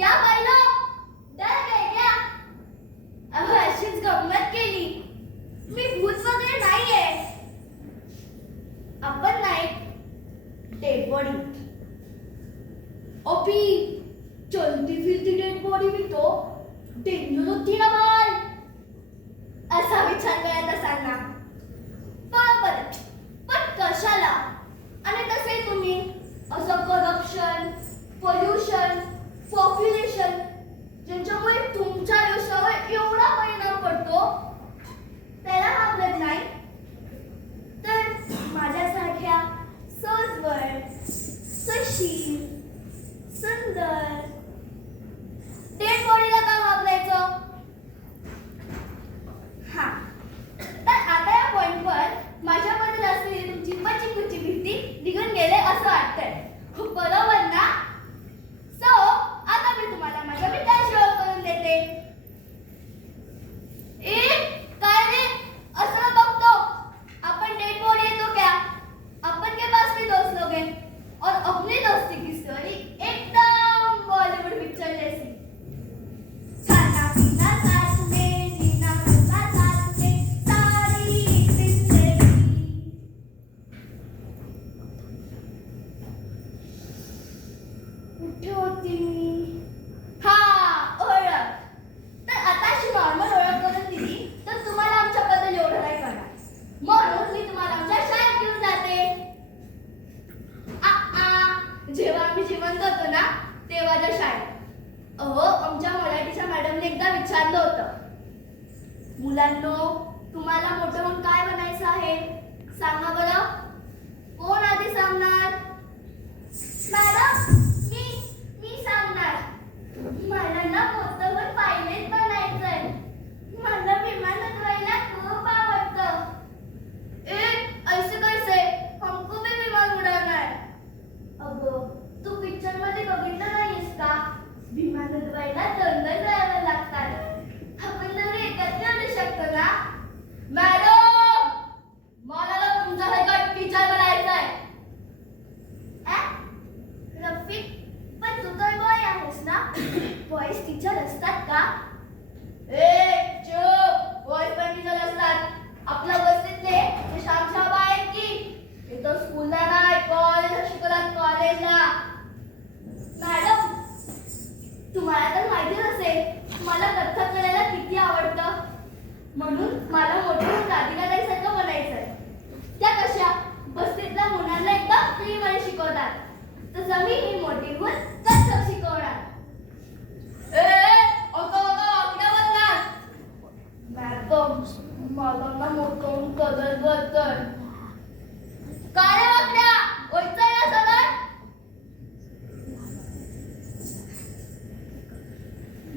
क्या भाई लोग, डर गए क्या? अब अशीच गंमत केली. मी भूत वगैरे नाहीये. आपण नाही डेड बॉडी. अभी चलती फिरती डेड बॉडी भी तो डेंजर होती ना बाल. असा विचार करायचा सांग ना. बरोबर, पण कशाला? आणि तसे तुम्ही असं करप्शन, पोल्युशन, पॉप्युलेशन ज्यांच्यामुळे तुमच्या आयुष्यावर एवढा परिणाम पडतो त्याला घाबरत नाही, तर माझ्यासारख्या सहजवळ, सशील, सुंदर डेड बॉडीला का घाबरायचं? हा, तर आता या पॉइंटवर माझ्याबद्दल असलेली तुमची पची भीती निघून गेले असं वाटतंय. बरोबर ना? सो आता मी तुम्हाला माझ्या मित्राशी ओळख करून देते. ए काय रे असं बघतो? अपन डेड बॉडी है तो क्या? अपन के पास भी दोस्त लोग हैं और अपनी दोस्ती की स्टोरी एकदम बॉलीवुड पिक्चर जैसी. खाना पीना साथ में, जीना मरना साथ में, सारी जिंदगी. कुठे होती मी? हा, ओळख. तर आता अशी नॉर्मल ओळख करून दिली तर तुम्हाला आमच्याबद्दल एवढं नाही कळणार. म्हणून मी तुम्हाला आमच्या शाळेत घेऊन जाते. जेव्हा आम्ही जिवंत होतो ना तेव्हाच्या शाळेत. अहो, आमच्या मराठीच्या मॅडमने एकदा विचारलं होतं, मुलांनो तुम्हाला मोठं होऊन काय बनायचं आहे सांगा बरं. कोण आधी सांगणार? मॅडम मी सांगणार. मला ना मोठं होऊन पायलट बनायचंय. मला विमान उडवायला खूप आवडतं. ऐसे कैसे? हमको भी विमान उड़ाना है. अगं तू पिक्चर मध्ये बघितलं नाहीस का? विमान उडवायला 2 ड्रायव्हर लागतात. आपण दोघे एकत्र उडू शकतो ना? मॅडम मला तुमच्यासारखा टीचर बनायचंय. रफिक, पण तू तर बॉय आहेस ना? बॉयज टीचर असतात का? चुप, बॉयज पण टीचर असतात. आपल्या बस्तीतले ते श्यामशाबा आहेत की ते तर स्कूलला नाही कॉलेजला शिकवतात. कॉलेजला. मॅडम तुम्हाला तर माहितीच असेल मला कथ्थक करायला किती आवडतं. म्हणून मला मोठं होऊन राधिका ताईसारखं बनायचंय. त्या कशा बस्तीतल्या मुलांना एकदम फ्रीमध्ये शिकवतात, तसं मी ही मोठी होऊन कथ्थक शिकवणार. मॅडम मला मोठं होऊन कदर करतोय. काय रे वाकड्या, ओळखतोय ना सगळं?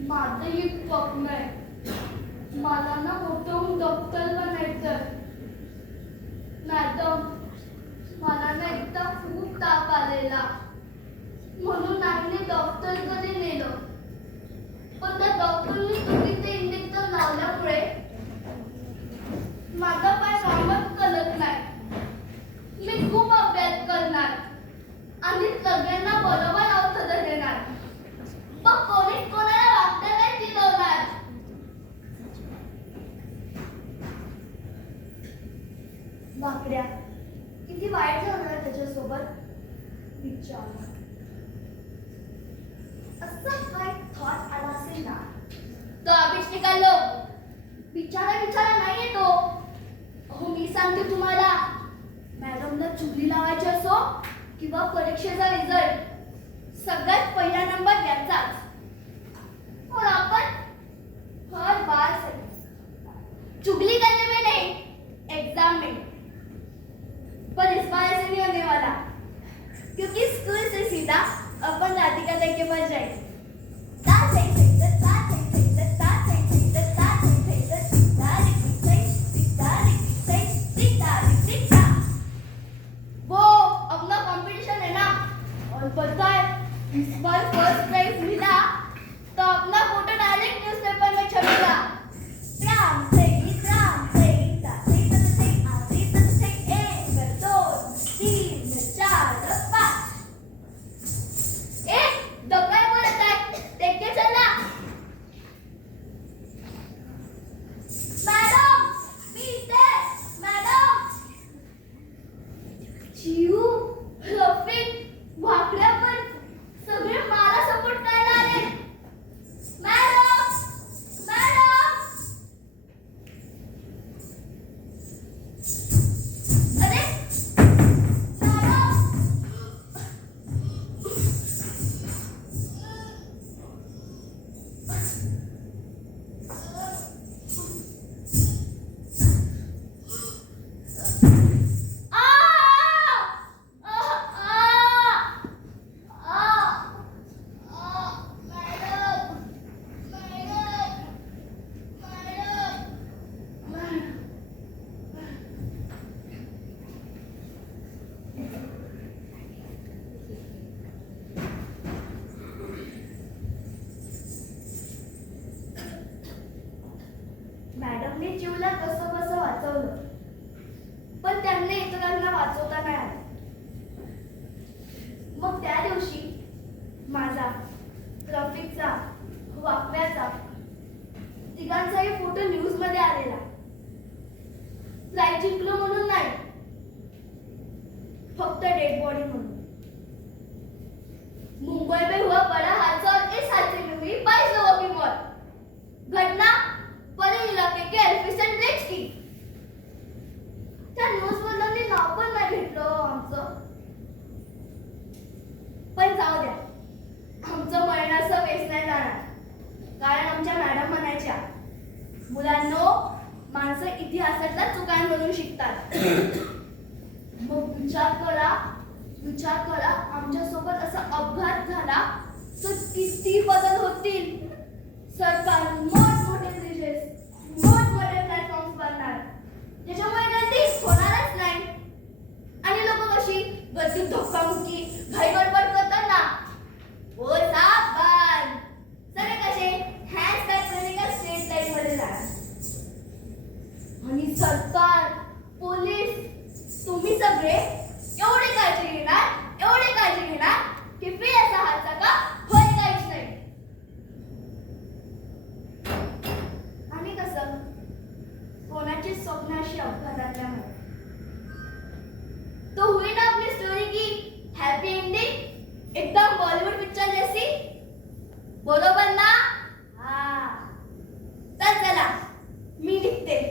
माझं ही स्वप्न आहे. मला ना मोठं होऊन डॉक्टर बनायचंय. मॅडम मला ना एकदा खूप ताप आलेला म्हणून आईने डॉक्टरकडे नेलं. पण त्या डॉक्टरने चुकीचे इंजेक्शन लावल्यामुळे माझा पाय नॉर्मल कलत नाही. मी खूप अभ्यास करणार आणि सगळ्यांना बरोबर औषधं देणार. मग कोणीच कोणाला वागता नाही चिडवणार. वाकड्या किती वाईट झालं त्याच्यासोबत. विचार असं काय थॉट आला असेल ना तो अभिष निकालो. बिचारा नाहीये तो. अहो मी सांगते तुम्हाला, मॅडमला चुगली लावायची असो किंवा परीक्षेचा रिझल्ट सगळ्यात पहिला नंबर याचाच. और आपण हर बार से चुगली करने में नहीं, एग्जाम में. पर इस बार ऐसे नहीं होने वाला क्योंकि स्कूल से सीधा अपन राधिका ताई के पास जाएंगे. वो अपना कंपटीशन है ना, और पता है इस बार फर्स्ट प्राइज मिला तो अपना फोटो डायरेक्ट न्यूज़पेपर में छपेगा. डकाय बोलत आहे. इतिहासातल्या चुकांमधून शिकतात. मग विचार करा आमच्यासोबत असा अपघात झाला तर किती बदल होतील. सरकार मोठमोठे ब्रिजेस, मोठमोठे प्लॅटफॉर्म्स बांधणार ज्याच्यामुळे गर्दी होणारच नाही. आणि लोक कशी गर्दीत धक्काबुक्की घाई गडबड करतात ना, ओ सावधान, सगळे कसे हँड स्टॅक का स्ट्रेट लाईन मध्ये जाणार. आणि सरकार, पोलीस, तुम्ही सगळे एवढे काळजी घेणार की फिर असा हादसा का होय काहीच नाही. आणि कसं कोणाची स्वप्नाशी अपघातातल्या माहिती तो हुई ना अपनी स्टोरी की हैप्पी एंडिंग, एकदम बॉलीवुड पिक्चर जैसी. बरोबर ना? हाँ, चला मी निघते.